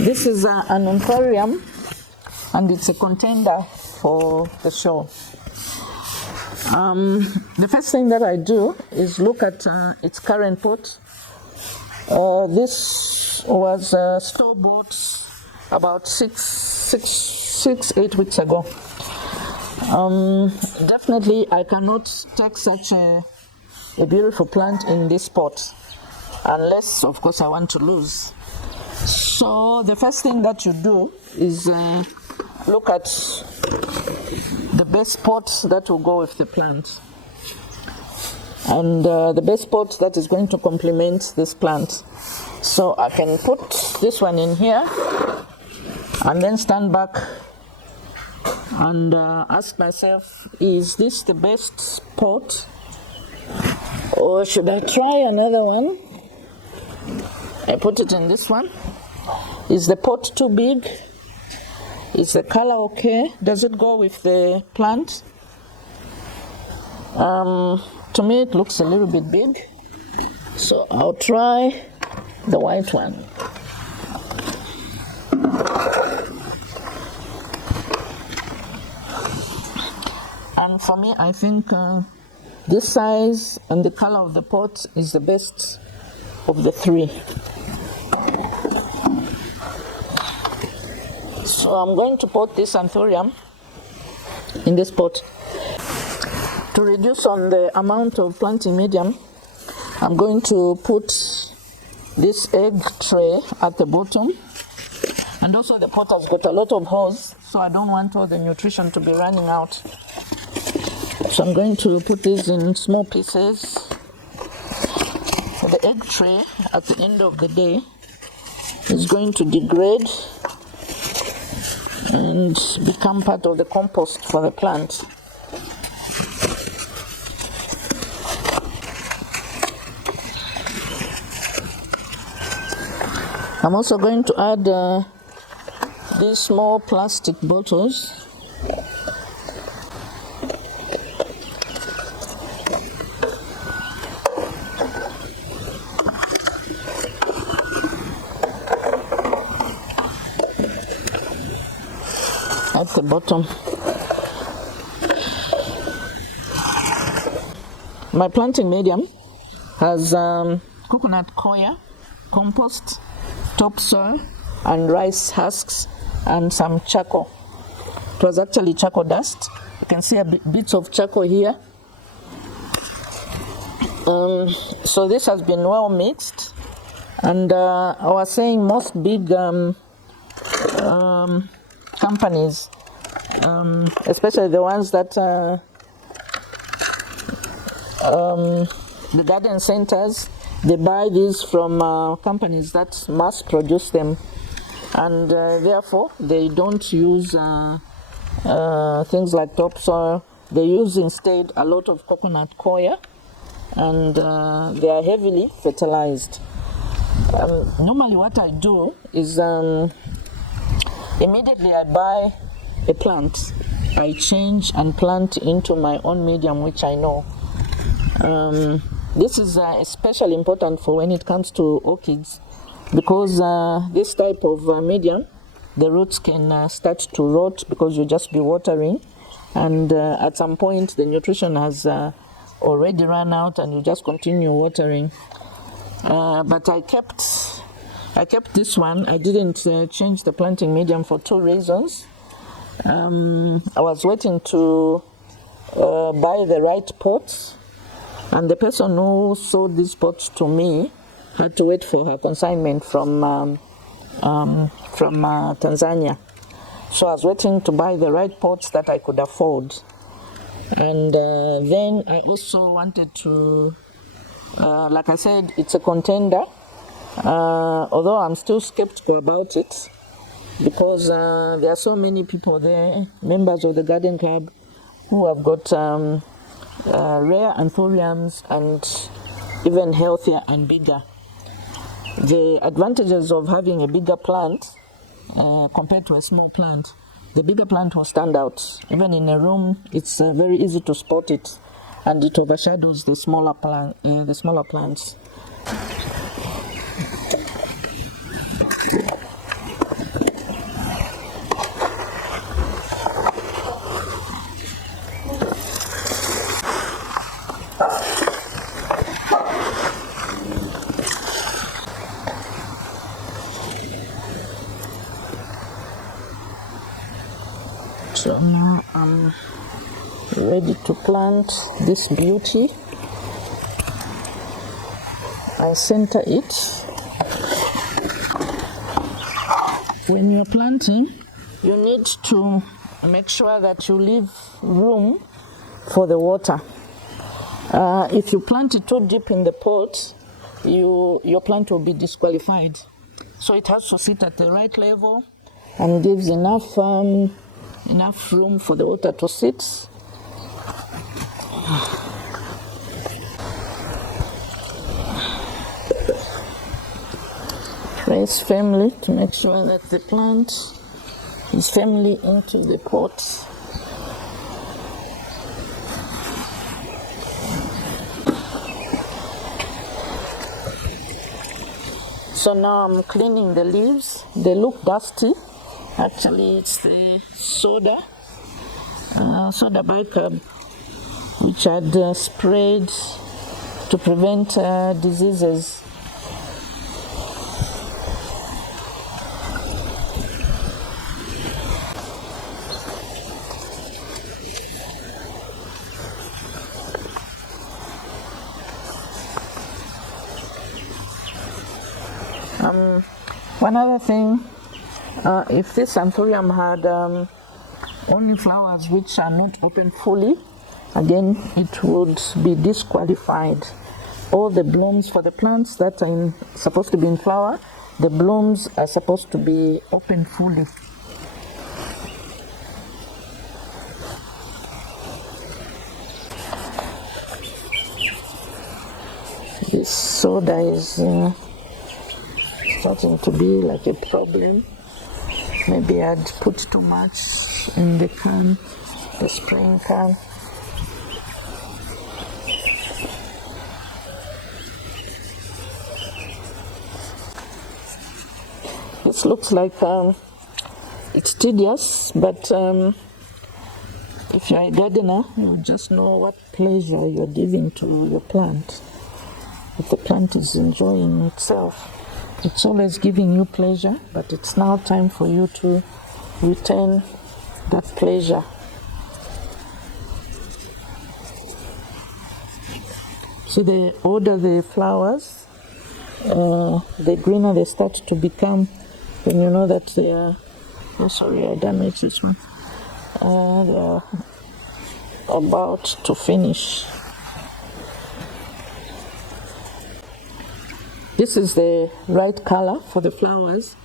This is an Anthurium, and it's a contender for the show. The first thing that I do is look at its current pot. This was store-bought about 8 weeks ago. Definitely I cannot take such a beautiful plant in this pot unless, of course, I want to lose. So the first thing that you do is look at the best pot that will go with the plant, and the best pot that is going to complement this plant. So I can put this one in here and then stand back and ask myself, is this the best pot, or should I try another one? I put it in this one. Is the pot too big? Is the color okay? Does it go with the plant? To me it looks a little bit big, so I'll try the white one. And for me, I think this size and the color of the pot is the best of the three. So I'm going to put this Anthurium in this pot. To reduce on the amount of planting medium, I'm going to put this egg tray at the bottom. And also the pot has got a lot of holes, so I don't want all the nutrition to be running out. So I'm going to put these in small pieces. The egg tray at the end of the day is going to degrade and become part of the compost for the plant. I'm also going to add these small plastic bottles. At the bottom. My planting medium has coconut coir, compost, topsoil, and rice husks, and some charcoal. It was actually charcoal dust. You can see bits of charcoal here. So this has been well mixed, and I was saying most big companies, especially the ones that the garden centers, they buy these from companies that mass produce them, and therefore they don't use things like topsoil. They use instead a lot of coconut coir, and they are heavily fertilized. Normally what I do is immediately I buy a plant, I change and plant into my own medium, which I know. This is especially important for when it comes to orchids, because this type of medium, the roots can start to rot because you just be watering, and at some point the nutrition has already run out and you just continue watering. But I kept this one. I didn't change the planting medium for two reasons. I was waiting to buy the right pots, and the person who sold these pots to me had to wait for her consignment from Tanzania. So I was waiting to buy the right pots that I could afford. And then I also wanted to, like I said, it's a contender. Although I'm still skeptical about it, because there are so many people there, members of the garden club, who have got rare Anthuriums and even healthier and bigger. The advantages of having a bigger plant compared to a small plant, the bigger plant will stand out. Even in a room, it's very easy to spot it, and it overshadows the smaller plants. So now I'm ready to plant this beauty. I center it. When you're planting, you need to make sure that you leave room for the water. If you plant it too deep in the pot, your plant will be disqualified. So it has to sit at the right level and gives enough room for the water to sit. Press firmly to make sure that the plant is firmly into the pot. So now I'm cleaning the leaves. They look dusty. Actually, it's the soda bicarb, which I'd sprayed to prevent diseases. One other thing, if this Anthurium had only flowers which are not open fully, again it would be disqualified. All the blooms for the plants that are supposed to be in flower, the blooms are supposed to be open fully. This soda is starting to be like a problem. Maybe I'd put too much in the can, the spraying can. This looks like it's tedious, but if you're a gardener, you just know what pleasure you're giving to your plant. If the plant is enjoying itself, it's always giving you pleasure, but it's now time for you to return that pleasure. See, the older the flowers, the greener they start to become. When you know that they are, oh sorry, I damaged this one. They are about to finish. This is the right color for the flowers.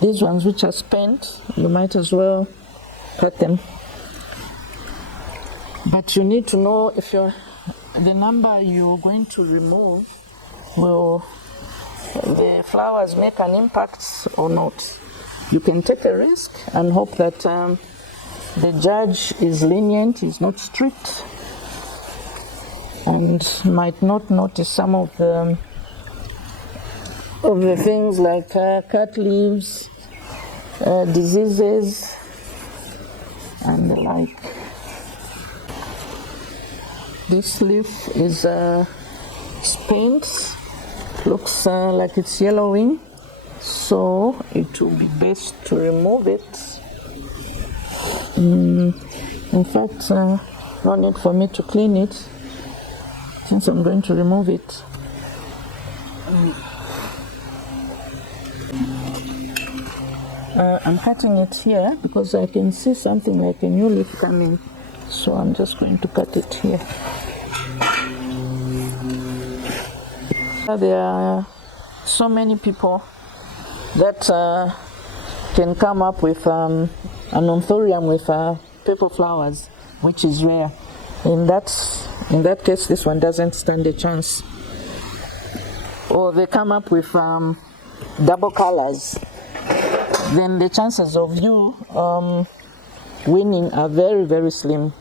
These ones which are spent, you might as well cut them. But you need to know if the number you're going to remove, will the flowers make an impact or not. You can take a risk and hope that the judge is lenient, is not strict, and might not notice some of the things like cut leaves, diseases, and the like. This leaf is spent, looks like it's yellowing, so it will be best to remove it. In fact, no need for me to clean it, since I'm going to remove it. I'm cutting it here because I can see something like a new leaf coming, so I'm just going to cut it here. There are so many people that can come up with an Anthurium with purple flowers, which is rare. In that case, this one doesn't stand a chance. Or they come up with double colors. Then the chances of you winning are very, very slim.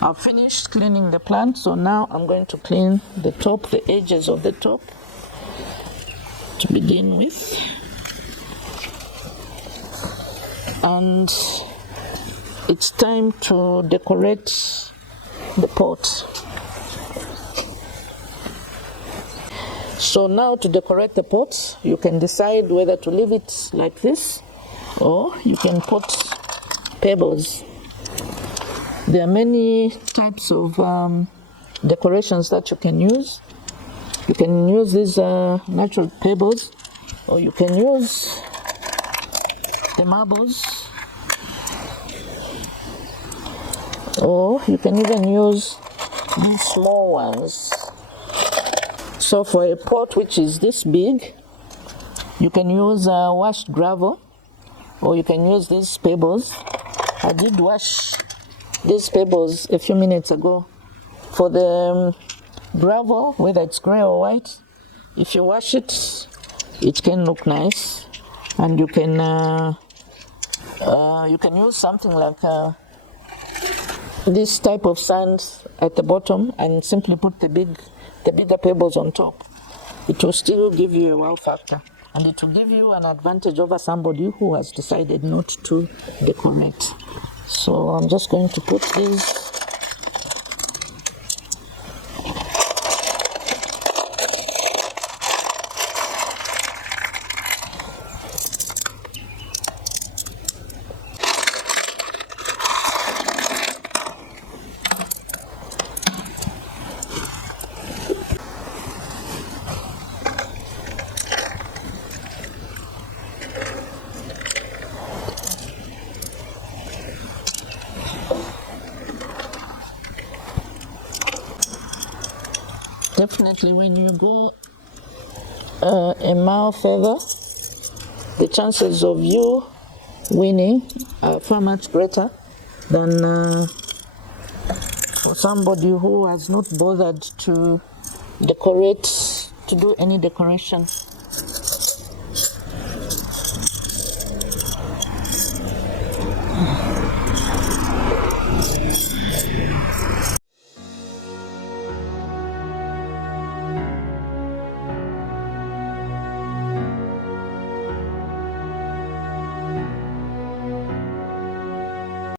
I've finished cleaning the plant, so now I'm going to clean the top, the edges of the top to begin with. And it's time to decorate the pot. So now to decorate the pot, you can decide whether to leave it like this, or you can put pebbles. There are many types of decorations that you can use. You can use these natural pebbles, or you can use the marbles, or you can even use these small ones. So for a pot which is this big, you can use washed gravel, or you can use these pebbles. I did wash these pebbles a few minutes ago. For the gravel, whether it's gray or white, if you wash it, it can look nice, and you can use something like this type of sand at the bottom and simply put the bigger pebbles on top. It will still give you a wow factor, and it will give you an advantage over somebody who has decided not to decorate. So I'm just going to put these. Definitely when you go a mile further, the chances of you winning are far much greater than for somebody who has not bothered to decorate, to do any decoration.